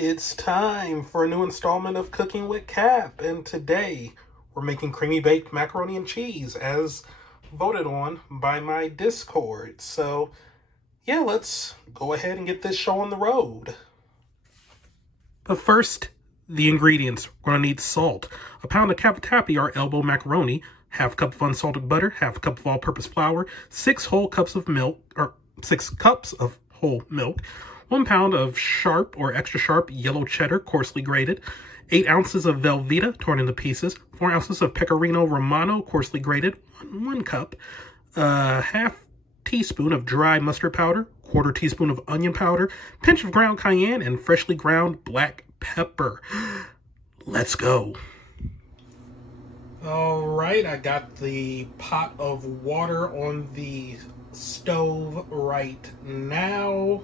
It's time for a new installment of Cooking with Cap, and today we're making creamy baked macaroni and cheese as voted on by my Discord. So, yeah, let's go ahead and get this show on the road. But first, the ingredients. We're going to need salt, a pound of cavatappi or elbow macaroni, half cup of unsalted butter, half cup of all-purpose flour, 6 whole cups of milk, or 6 cups of whole milk, 1 pound of sharp or extra sharp yellow cheddar, coarsely grated, 8 ounces of Velveeta torn into pieces, 4 ounces of Pecorino Romano, coarsely grated, 1 cup, half teaspoon of dry mustard powder, quarter teaspoon of onion powder, pinch of ground cayenne, and freshly ground black pepper. Let's go. Alright, I got the pot of water on the stove right now.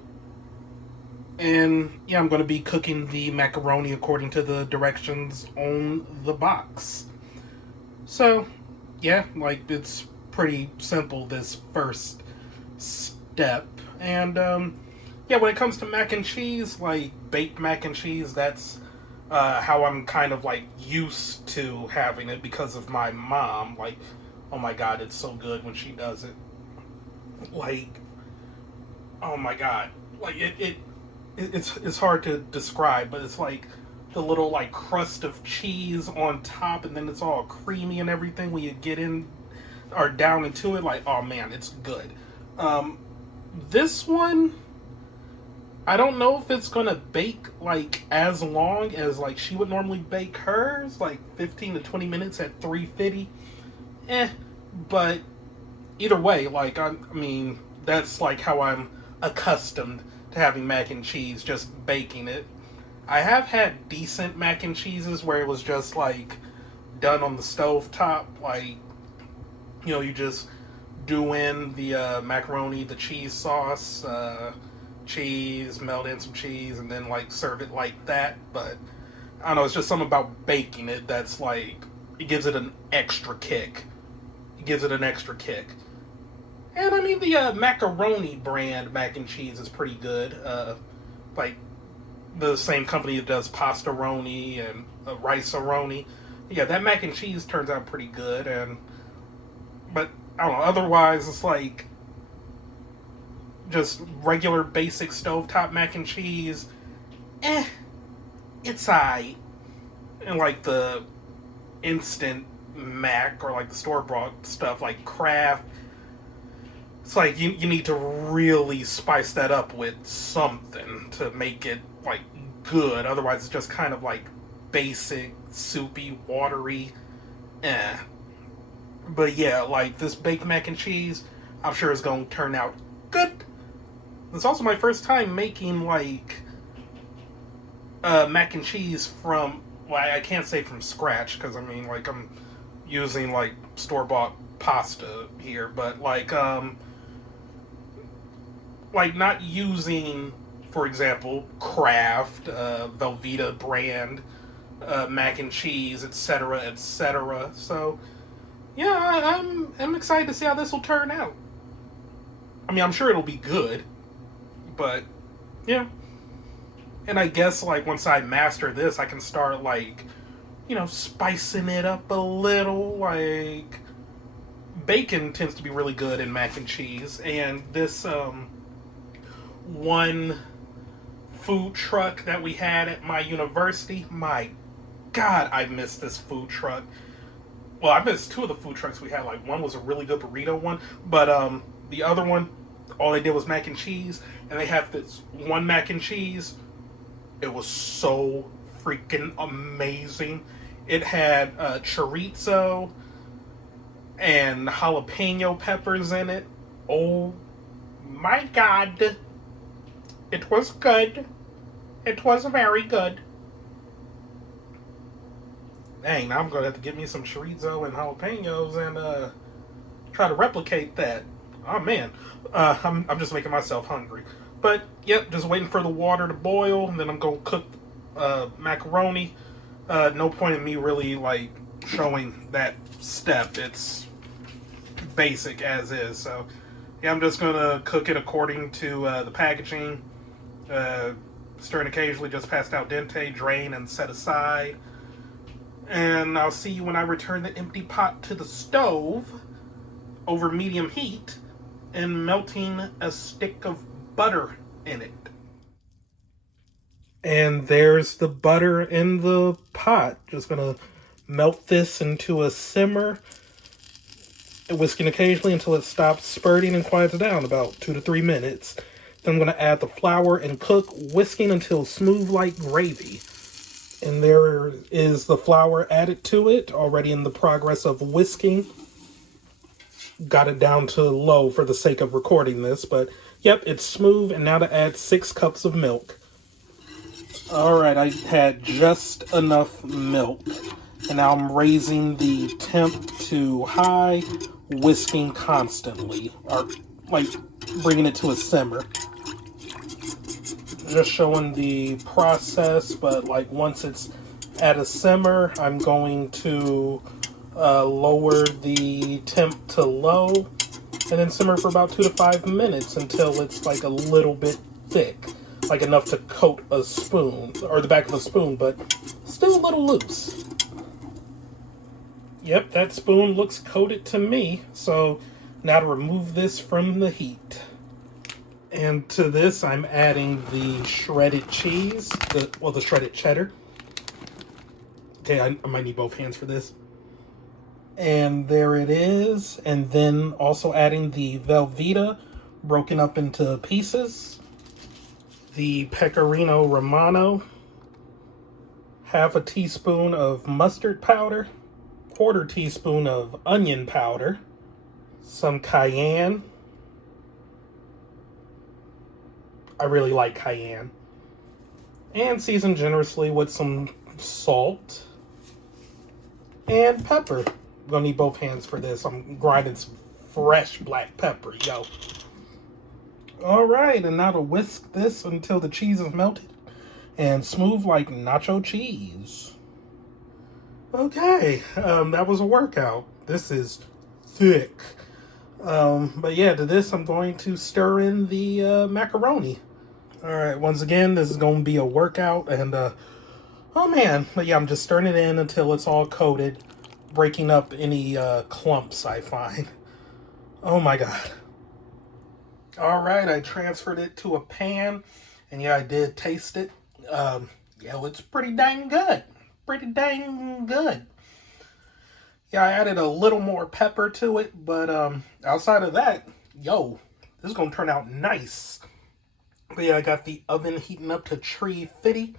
And yeah, I'm going to be cooking the macaroni according to the directions on the box. So, yeah, like it's pretty simple, this first step. And yeah, when it comes to mac and cheese, like baked mac and cheese, that's how I'm kind of like used to having it because of my mom. Like, oh my god, it's so good when she does it. Like, oh my god, like it's hard to describe, but it's like the little like crust of cheese on top, and then it's all creamy and everything when you get in or down into it. Like, oh man, it's good. This one, I don't know if it's gonna bake like as long as like she would normally bake hers, like 15 to 20 minutes at 350. But either way, like I mean, that's like how I'm accustomed to having mac and cheese, just baking it. I have had decent mac and cheeses where it was just like done on the stove top, like, you know, you just do in the macaroni, the cheese sauce, cheese, melt in some cheese, and then like serve it like that. But I don't know, it's just something about baking it that's like, it gives it an extra kick. It gives it an extra kick. And I mean, the Macaroni brand mac and cheese is pretty good. Like the same company that does Pastaroni and Rice-A-Roni. Yeah, that mac and cheese turns out pretty good. But I don't know, otherwise it's like just regular basic stovetop mac and cheese. It's aight. And like the instant mac or like the store-bought stuff like Kraft, it's like you need to really spice that up with something to make it like good. Otherwise it's just kind of like basic, soupy, watery. But yeah, like this baked mac and cheese, I'm sure it's gonna turn out good. It's also my first time making like mac and cheese from, well, I can't say from scratch because I mean like I'm using like store-bought pasta here, but like not using, for example, Kraft, Velveeta brand mac and cheese, etc., etc. So yeah, I'm excited to see how this will turn out. I mean, I'm sure it'll be good, but yeah. And I guess like once I master this, I can start like, you know, spicing it up a little. Like bacon tends to be really good in mac and cheese, and this one food truck that we had at my university, my god, I missed this food truck. Well, I missed 2 of the food trucks we had. Like one was a really good burrito one, but the other one, all they did was mac and cheese, and they have this one mac and cheese. It was so freaking amazing. It had chorizo and jalapeno peppers in it. Oh my god. It was good. It was very good. Dang, now I'm gonna have to get me some chorizo and jalapenos and try to replicate that. Oh man, I'm just making myself hungry. But yep, just waiting for the water to boil, and then I'm gonna cook macaroni. No point in me really like showing that step. It's basic as is. So yeah, I'm just gonna cook it according to the packaging. stirring occasionally, just passed out dente, drain, and set aside. And I'll see you when I return the empty pot to the stove over medium heat and melting a stick of butter in it. And there's the butter in the pot. Just gonna melt this into a simmer, whisking occasionally until it stops spurting and quiets down, about 2 to 3 minutes. Then I'm gonna add the flour and cook, whisking until smooth like gravy. And there is the flour added to it, already in the progress of whisking. Got it down to low for the sake of recording this, but yep, it's smooth. And now to add 6 cups of milk. Alright, I had just enough milk. And now I'm raising the temp to high, whisking constantly. Or, like, bringing it to a simmer. Just showing the process, but like once it's at a simmer, I'm going to lower the temp to low and then simmer for about 2 to 5 minutes until it's like a little bit thick, like enough to coat a spoon or the back of a spoon, but still a little loose. Yep, that spoon looks coated to me. So now to remove this from the heat. And to this, I'm adding the shredded cheese, the shredded cheddar. Okay, I might need both hands for this. And there it is. And then also adding the Velveeta, broken up into pieces. The Pecorino Romano. Half a teaspoon of mustard powder. 1/4 teaspoon of onion powder. Some cayenne. I really like cayenne. And season generously with some salt and pepper. I'm gonna need both hands for this. I'm grinding some fresh black pepper, yo. Alright, and now to whisk this until the cheese is melted and smooth like nacho cheese. Okay, that was a workout. This is thick. But yeah, to this I'm going to stir in the macaroni. Alright, once again, this is going to be a workout, and oh man, but yeah, I'm just stirring it in until it's all coated, breaking up any clumps I find. Oh my god. Alright, I transferred it to a pan, and yeah, I did taste it. Yeah, it's pretty dang good. Pretty dang good. Yeah, I added a little more pepper to it, but outside of that, yo, this is going to turn out nice. But yeah, I got the oven heating up to 350, and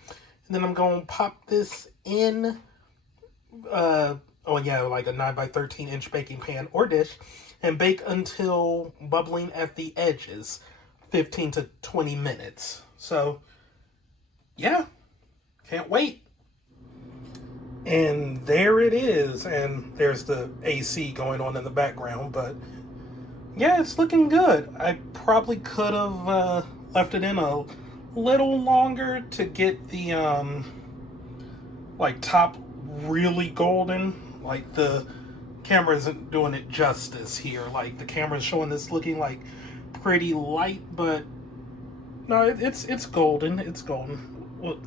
then I'm going to pop this in, oh yeah, like a 9x13 inch baking pan or dish, and bake until bubbling at the edges, 15 to 20 minutes. So, yeah, can't wait. And there it is, and there's the AC going on in the background, but yeah, it's looking good. I probably could have left it in a little longer to get the like top really golden. Like the camera isn't doing it justice here. Like the camera's showing this looking like pretty light, but no, it's golden. It's golden. Well,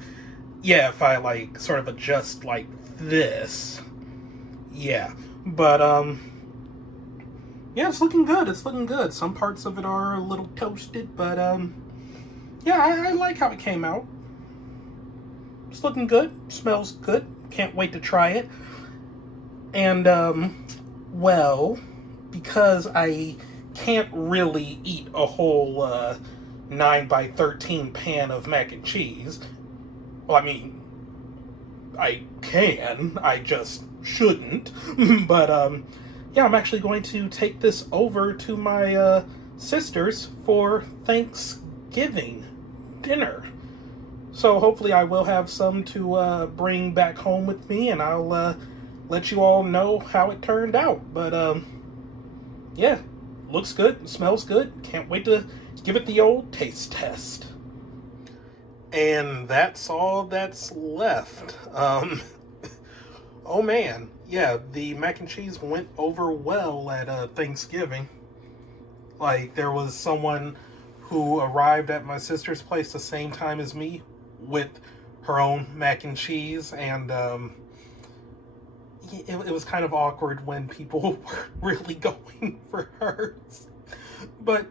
yeah, if I like sort of adjust like this, yeah, but yeah, it's looking good. It's looking good. Some parts of it are a little toasted, but yeah, I like how it came out. It's looking good. Smells good. Can't wait to try it. And well, because I can't really eat a whole 9x13 pan of mac and cheese. Well, I mean, I can, I just shouldn't. But yeah, I'm actually going to take this over to my sisters for Thanksgiving dinner. So hopefully I will have some to bring back home with me, and I'll let you all know how it turned out. But yeah, looks good, smells good. Can't wait to give it the old taste test. And that's all that's left. Oh man, yeah, the mac and cheese went over well at Thanksgiving. Like, there was someone who arrived at my sister's place the same time as me with her own mac and cheese, and it was kind of awkward when people were really going for hers. But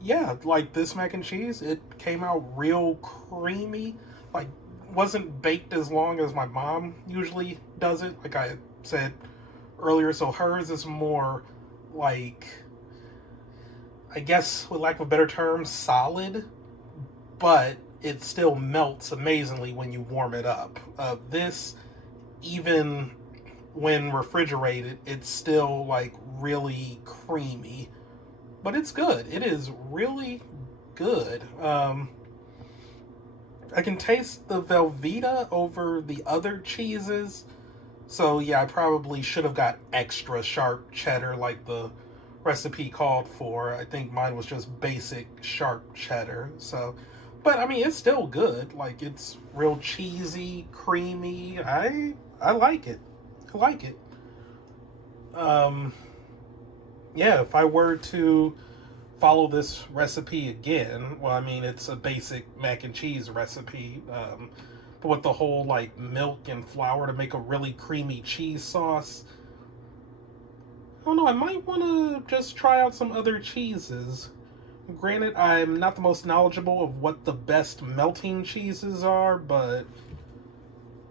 yeah, like this mac and cheese, it came out real creamy. Like, wasn't baked as long as my mom usually does it, like I said earlier. So hers is more like, I guess, with lack of a better term, solid, but it still melts amazingly when you warm it up. This, even when refrigerated, it's still like really creamy, but it's good. It is really good. I can taste the Velveeta over the other cheeses. So yeah, I probably should have got extra sharp cheddar like the recipe called for. I think mine was just basic sharp cheddar. So, but I mean, it's still good. Like, it's real cheesy, creamy. I like it. I like it. Yeah, if I were to follow this recipe again, well, I mean, it's a basic mac and cheese recipe, but with the whole like milk and flour to make a really creamy cheese sauce. I don't know, I might want to just try out some other cheeses. Granted, I'm not the most knowledgeable of what the best melting cheeses are, but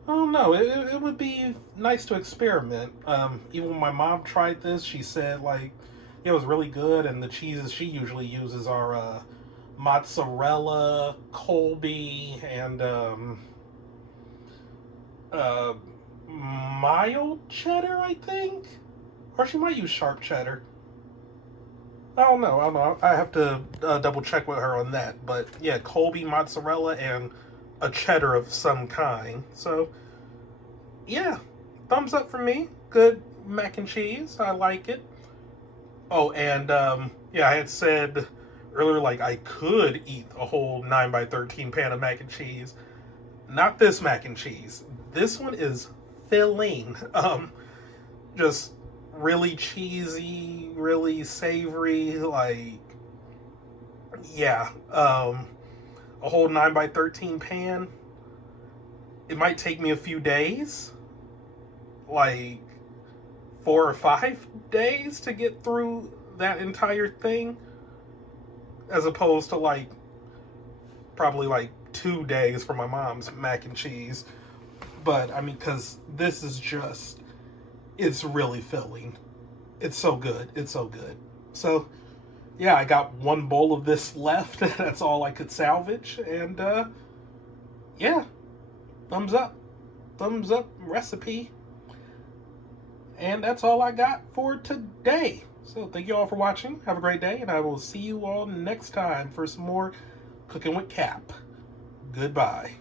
I don't know, it would be nice to experiment. Even when my mom tried this, she said like it was really good, and the cheeses she usually uses are mozzarella, Colby, and mild cheddar, I think, or she might use sharp cheddar. I don't know. I have to double check with her on that. But yeah, Colby, mozzarella, and a cheddar of some kind. So yeah, thumbs up for me. Good mac and cheese. I like it. Oh, and yeah, I had said earlier like I could eat a whole 9x13 pan of mac and cheese. Not this mac and cheese. This one is filling. Just really cheesy, really savory, like, yeah. A whole 9x13 pan. It might take me a few days, like 4 or 5 days to get through that entire thing, as opposed to like probably like 2 days for my mom's mac and cheese. But I mean, because this is just, it's really filling. It's so good. It's so good. So yeah, I got one bowl of this left. That's all I could salvage. And yeah, thumbs up. Thumbs up recipe. And that's all I got for today. So thank you all for watching. Have a great day, and I will see you all next time for some more Cooking with Cap. Goodbye.